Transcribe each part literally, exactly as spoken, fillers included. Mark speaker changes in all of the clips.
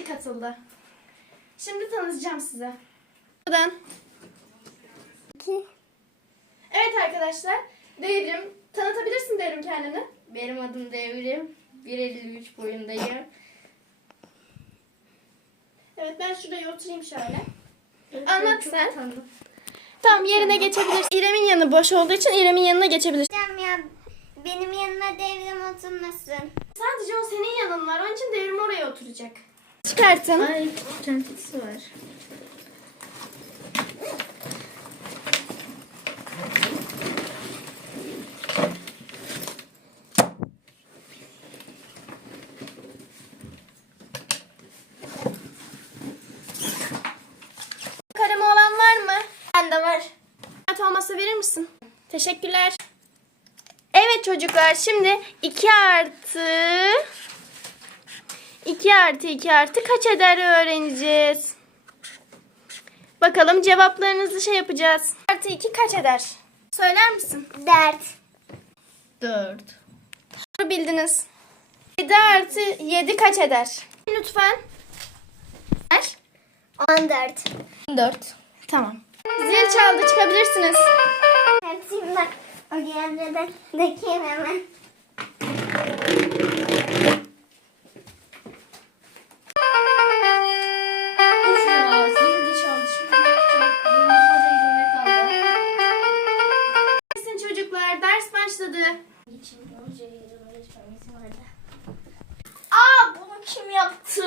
Speaker 1: kişi katıldı. Şimdi tanıtacağım size. Buradan. Evet arkadaşlar. Devrim. Tanıtabilirsin Devrim kendini.
Speaker 2: Benim adım Devrim. bir elli üç boyundayım.
Speaker 1: Evet, ben şuraya oturayım şöyle. Anlat
Speaker 2: Çok
Speaker 1: sen.
Speaker 2: utandım.
Speaker 1: Tamam, yerine geçebilirsin. İrem'in yanı boş olduğu için İrem'in yanına geçebilirsin.
Speaker 3: Hocam ya benim yanıma Devrim oturmasın.
Speaker 1: Sadece o senin yanın var. Onun için Devrim oraya oturacak. Çıkartın.
Speaker 2: Ay, çantası var.
Speaker 1: Kalemi olan var mı?
Speaker 2: Bende var.
Speaker 1: Kağıt olmasa verir misin? Teşekkürler. Evet çocuklar, şimdi iki artı iki artı iki artı kaç eder öğreneceğiz. Bakalım, cevaplarınızı şey yapacağız. Artı iki kaç eder? Söyler misin?
Speaker 3: Dert.
Speaker 2: dört.
Speaker 1: Doğru bildiniz. yedi artı yedi kaç eder? Lütfen. Ver.
Speaker 3: On dört.
Speaker 2: dört.
Speaker 1: Tamam. Zil çaldı, çıkabilirsiniz.
Speaker 3: Hepsini bak. O gelmeden dökeyim hemen.
Speaker 2: Uf ya, zil de çaldı. Şimdi ne yapacağım? Dondurma da elimde kaldı.
Speaker 1: Gelsin çocuklar, ders başladı.
Speaker 2: Geçin, hocaya yardım öğretmenimiz vardı. Aa, bunu kim yaptı?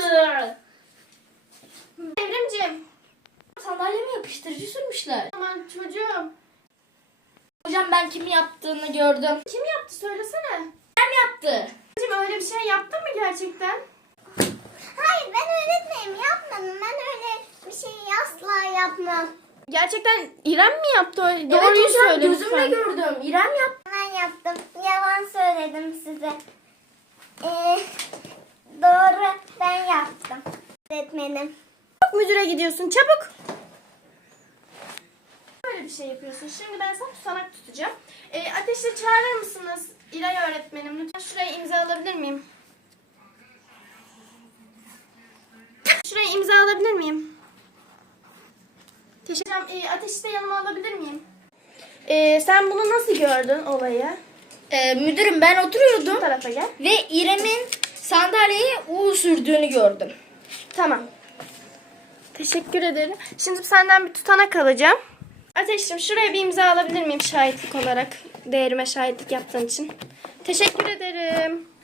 Speaker 1: Devrimcim.
Speaker 2: Sandalyeme yapıştırıcı sürmüşler.
Speaker 1: Aman çocuğum.
Speaker 2: Hocam, ben kimin yaptığını gördüm.
Speaker 1: Kim yaptı, söylesene.
Speaker 2: Kim yaptı?
Speaker 1: Anneciğim, öyle bir şey yaptın mı gerçekten?
Speaker 3: Hayır, ben öğretmenim, yapmadım. Ben öyle bir şeyi asla yapmam.
Speaker 1: Gerçekten İrem mi yaptı? Doğruyu
Speaker 2: Evet hocam,
Speaker 1: söyle
Speaker 2: gözümle
Speaker 1: lütfen.
Speaker 2: gördüm. İrem yaptı.
Speaker 3: Ben yaptım. Yalan söyledim size. Ee, doğru, ben yaptım. Öğretmenim.
Speaker 1: Çabuk müdüre gidiyorsun, çabuk. Böyle bir şey yapıyorsun. Şimdi ben sana tutanak tutacağım. E, ateşle çağırır mısınız İray öğretmenim? Lütfen şuraya imza alabilir miyim? Şuraya imza alabilir miyim? Teşekkür ederim. E, ateşi de yanıma alabilir miyim? E, sen bunu nasıl gördün olayı?
Speaker 2: Ee, müdürüm, ben
Speaker 1: Bu
Speaker 2: oturuyordum
Speaker 1: tarafa gel.
Speaker 2: ve İrem'in sandalyeye U sürdüğünü gördüm.
Speaker 1: Tamam. Teşekkür ederim. Şimdi senden bir tutanak alacağım. Ateşciğim, şuraya bir imza alabilir miyim şahitlik olarak? Değerime şahitlik yaptığın için. Teşekkür ederim.